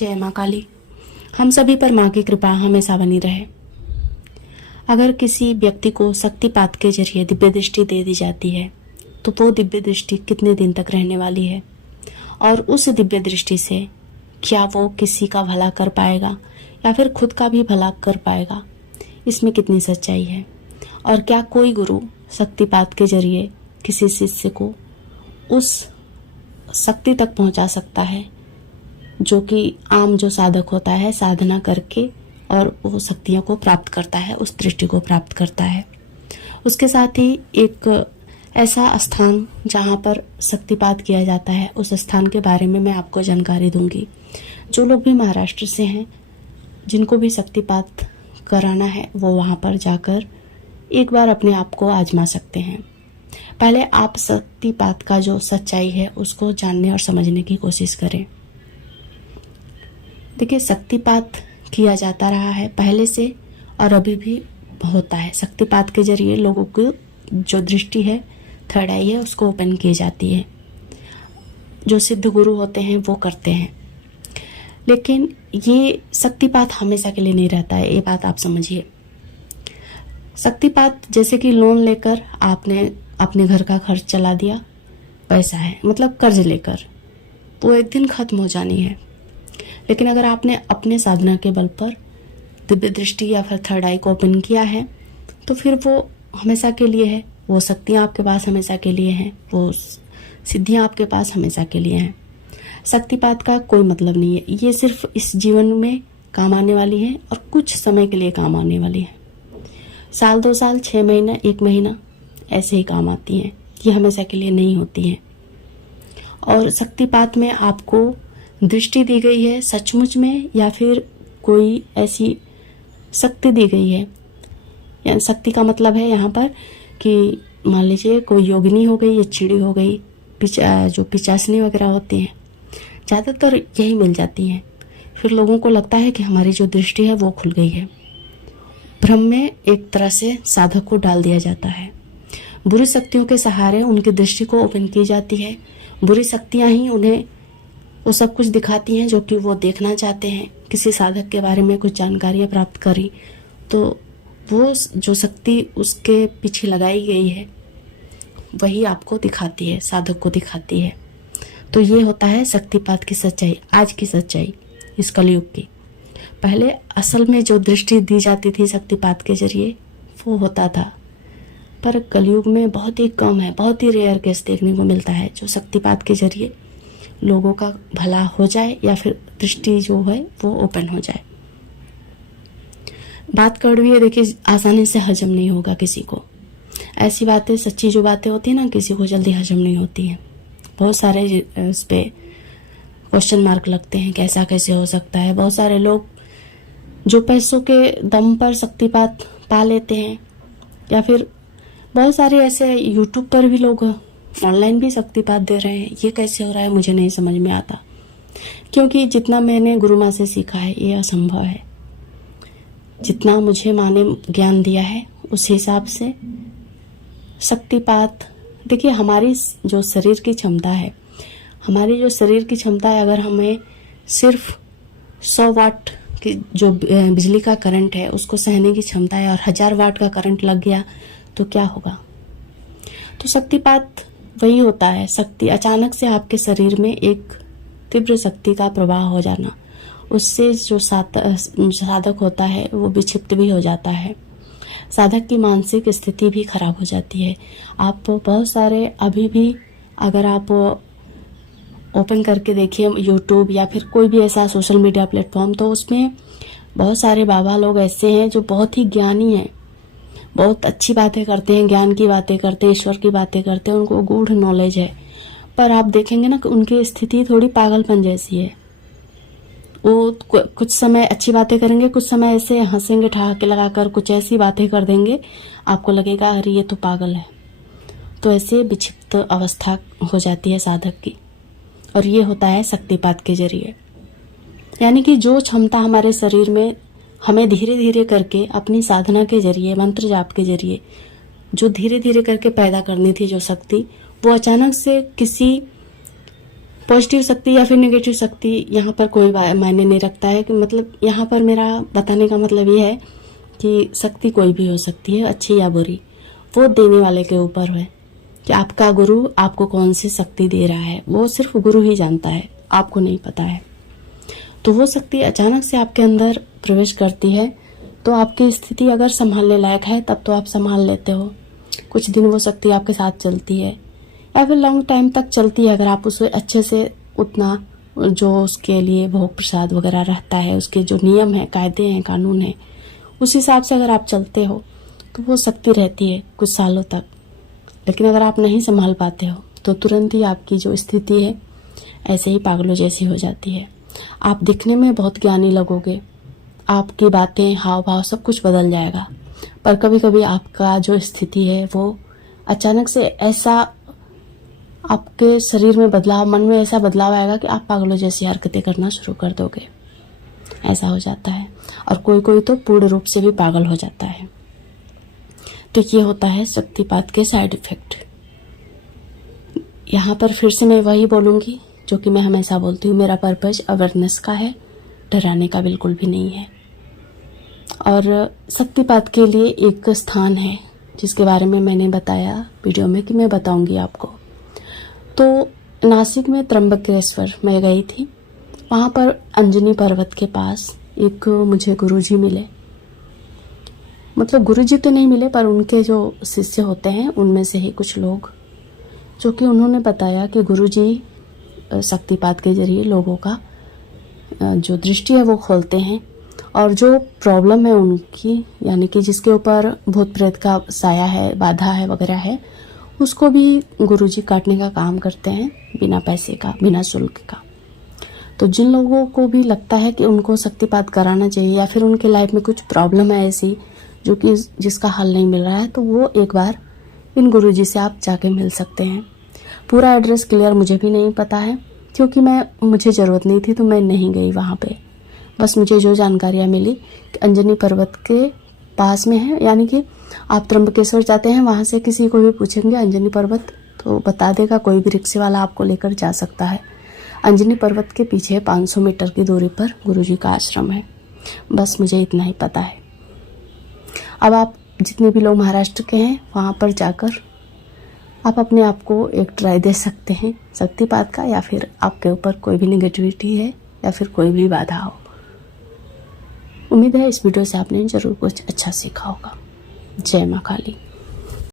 जय माँ काली। हम सभी पर माँ की कृपा हमेशा बनी रहे। अगर किसी व्यक्ति को शक्तिपात के जरिए दिव्य दृष्टि दे दी जाती है तो वो दिव्य दृष्टि कितने दिन तक रहने वाली है, और उस दिव्य दृष्टि से क्या वो किसी का भला कर पाएगा या फिर खुद का भी भला कर पाएगा, इसमें कितनी सच्चाई है। और क्या कोई गुरु शक्तिपात के जरिए किसी शिष्य को उस शक्ति तक पहुंचा सकता है जो कि आम जो साधक होता है साधना करके और वो शक्तियों को प्राप्त करता है, उस दृष्टि को प्राप्त करता है। उसके साथ ही एक ऐसा स्थान जहाँ पर शक्तिपात किया जाता है, उस स्थान के बारे में मैं आपको जानकारी दूंगी। जो लोग भी महाराष्ट्र से हैं, जिनको भी शक्तिपात कराना है, वो वहाँ पर जाकर एक बार अपने आप को आजमा सकते हैं। पहले आप शक्तिपात का जो सच्चाई है उसको जानने और समझने की कोशिश करें। देखिए, शक्तिपात किया जाता रहा है पहले से और अभी भी होता है। शक्तिपात के जरिए लोगों को जो दृष्टि है, थर्ड आई है, उसको ओपन की जाती है। जो सिद्ध गुरु होते हैं वो करते हैं। लेकिन ये शक्तिपात हमेशा के लिए नहीं रहता है, ये बात आप समझिए। शक्तिपात जैसे कि लोन लेकर आपने अपने घर का खर्च चला दिया, पैसा है मतलब कर्ज लेकर, वो एक दिन खत्म हो जानी है। लेकिन अगर आपने अपने साधना के बल पर दिव्य दृष्टि या फिर थर्ड आई को ओपन किया है तो फिर वो हमेशा के लिए है। वो शक्तियाँ आपके पास हमेशा के लिए हैं, वो सिद्धियाँ आपके पास हमेशा के लिए हैं। शक्तिपात का कोई मतलब नहीं है, ये सिर्फ इस जीवन में काम आने वाली है और कुछ समय के लिए काम आने वाली है। साल 2 साल 6 महीना 1 महीना ऐसे ही काम आती हैं, ये हमेशा के लिए नहीं होती हैं। और शक्तिपात में आपको दृष्टि दी गई है सचमुच में, या फिर कोई ऐसी शक्ति दी गई है। या शक्ति का मतलब है यहाँ पर कि मान लीजिए कोई योगिनी हो गई या चिड़ी हो गई, जो पिचासनी वगैरह होती हैं, ज़्यादातर यही मिल जाती हैं। फिर लोगों को लगता है कि हमारी जो दृष्टि है वो खुल गई है। भ्रम में एक तरह से साधक को डाल दिया जाता है। बुरी शक्तियों के सहारे उनकी दृष्टि को ओपन की जाती है। बुरी शक्तियाँ ही उन्हें वो सब कुछ दिखाती हैं जो कि वो देखना चाहते हैं। किसी साधक के बारे में कुछ जानकारियाँ प्राप्त करी तो वो जो शक्ति उसके पीछे लगाई गई है वही आपको दिखाती है, साधक को दिखाती है। तो ये होता है शक्तिपात की सच्चाई, आज की सच्चाई इस कलयुग की। पहले असल में जो दृष्टि दी जाती थी शक्तिपात के जरिए वो होता था, पर कलयुग में बहुत ही कम है, बहुत ही रेयर केस देखने को मिलता है जो शक्तिपात के जरिए लोगों का भला हो जाए या फिर दृष्टि जो है वो ओपन हो जाए। बात कड़वी है, देखिए, आसानी से हजम नहीं होगा किसी को। ऐसी बातें, सच्ची जो बातें होती है ना, किसी को जल्दी हजम नहीं होती हैं। बहुत सारे इस पे क्वेश्चन मार्क लगते हैं कि ऐसा कैसे हो सकता है। बहुत सारे लोग जो पैसों के दम पर शक्तिपात पा लेते हैं, या फिर बहुत सारे ऐसे यूट्यूब पर भी लोग ऑनलाइन भी शक्तिपात दे रहे हैं। ये कैसे हो रहा है मुझे नहीं समझ में आता, क्योंकि जितना मैंने गुरु माँ से सीखा है ये असंभव है। जितना मुझे माँ ने ज्ञान दिया है उस हिसाब से शक्तिपात, देखिए, हमारी जो शरीर की क्षमता है, हमारी जो शरीर की क्षमता है, अगर हमें सिर्फ 100 वाट की जो बिजली का करंट है उसको सहने की क्षमता है और 1000 वाट का करंट लग गया तो क्या होगा। तो शक्तिपात वही होता है, शक्ति अचानक से आपके शरीर में एक तीव्र शक्ति का प्रवाह हो जाना, उससे जो साधक होता है वो विक्षिप्त भी हो जाता है। साधक की मानसिक स्थिति भी खराब हो जाती है। आप बहुत सारे अभी भी अगर आप ओपन करके देखिए यूट्यूब या फिर कोई भी ऐसा सोशल मीडिया प्लेटफॉर्म, तो उसमें बहुत सारे बाबा लोग ऐसे हैं जो बहुत ही ज्ञानी हैं, बहुत अच्छी बातें करते हैं, ज्ञान की बातें करते हैं, ईश्वर की बातें करते हैं, उनको गूढ़ नॉलेज है। पर आप देखेंगे ना कि उनकी स्थिति थोड़ी पागलपन जैसी है। वो कुछ समय अच्छी बातें करेंगे, कुछ समय ऐसे हंसेंगे ठहाके लगाकर, कुछ ऐसी बातें कर देंगे आपको लगेगा अरे ये तो पागल है। तो ऐसे विक्षिप्त अवस्था हो जाती है साधक की, और ये होता है शक्तिपात के जरिए। यानी कि जो क्षमता हमारे शरीर में हमें धीरे धीरे करके अपनी साधना के जरिए, मंत्र जाप के जरिए जो धीरे धीरे करके पैदा करनी थी जो शक्ति, वो अचानक से किसी पॉजिटिव शक्ति या फिर नेगेटिव शक्ति यहाँ पर कोई मायने नहीं रखता है। कि मतलब यहाँ पर मेरा बताने का मतलब ये है कि शक्ति कोई भी हो सकती है, अच्छी या बुरी, वो देने वाले के ऊपर है कि आपका गुरु आपको कौन सी शक्ति दे रहा है। वो सिर्फ गुरु ही जानता है, आपको नहीं पता है। तो वो शक्ति अचानक से आपके अंदर प्रवेश करती है तो आपकी स्थिति अगर संभालने लायक है तब तो आप संभाल लेते हो। कुछ दिन वो शक्ति आपके साथ चलती है या फिर लॉन्ग टाइम तक चलती है, अगर आप उसे अच्छे से उतना जो उसके लिए भोग प्रसाद वगैरह रहता है, उसके जो नियम है, कायदे हैं, कानून है, उस हिसाब से अगर आप चलते हो तो वो शक्ति रहती है कुछ सालों तक। लेकिन अगर आप नहीं संभाल पाते हो तो तुरंत ही आपकी जो स्थिति है ऐसे ही पागलों जैसी हो जाती है। आप दिखने में बहुत ज्ञानी लगोगे, आपकी बातें, हाव भाव सब कुछ बदल जाएगा, पर कभी कभी आपका जो स्थिति है वो अचानक से ऐसा आपके शरीर में बदलाव, मन में ऐसा बदलाव आएगा कि आप पागलों जैसी हरकतें करना शुरू कर दोगे। ऐसा हो जाता है। और कोई कोई तो पूर्ण रूप से भी पागल हो जाता है। तो ये होता है शक्तिपात के साइड इफेक्ट। यहाँ पर फिर से मैं वही बोलूँगी जो कि मैं हमेशा बोलती हूँ, मेरा पर्पज अवेयरनेस का है, डराने का बिल्कुल भी नहीं है। और शक्तिपात के लिए एक स्थान है जिसके बारे में मैंने बताया वीडियो में कि मैं बताऊंगी आपको। तो नासिक में त्र्यंबकेश्वर मैं गई थी। वहाँ पर अंजनी पर्वत के पास एक मुझे गुरुजी मिले। मतलब गुरुजी तो नहीं मिले पर उनके जो शिष्य होते हैं उनमें से ही कुछ लोग, जो कि उन्होंने बताया कि गुरुजी शक्तिपात के जरिए लोगों का जो दृष्टि है वो खोलते हैं और जो प्रॉब्लम है उनकी, यानी कि जिसके ऊपर भूत प्रेत का साया है, बाधा है वगैरह है, उसको भी गुरुजी काटने का काम करते हैं बिना पैसे का, बिना शुल्क का। तो जिन लोगों को भी लगता है कि उनको शक्तिपात कराना चाहिए या फिर उनके लाइफ में कुछ प्रॉब्लम है ऐसी जो कि जिसका हल नहीं मिल रहा है, तो वो एक बार इन गुरुजी से आप जाके मिल सकते हैं। पूरा एड्रेस क्लियर मुझे भी नहीं पता है क्योंकि मुझे ज़रूरत नहीं थी तो मैं नहीं गई वहाँ पे। बस मुझे जो जानकारियाँ मिली कि अंजनी पर्वत के पास में है, यानी कि आप त्र्यंबकेश्वर जाते हैं, वहाँ से किसी को भी पूछेंगे अंजनी पर्वत तो बता देगा, कोई भी रिक्शे वाला आपको लेकर जा सकता है। अंजनी पर्वत के पीछे 500 मीटर की दूरी पर गुरुजी का आश्रम है। बस मुझे इतना ही पता है। अब आप जितने भी लोग महाराष्ट्र के हैं वहाँ पर जाकर आप अपने आप को एक ट्राई दे सकते हैं शक्तिपात का, या फिर आपके ऊपर कोई भी नेगेटिविटी है या फिर कोई भी बाधा हो। उम्मीद है इस वीडियो से आपने ज़रूर कुछ अच्छा सीखा होगा। जय माँ काली।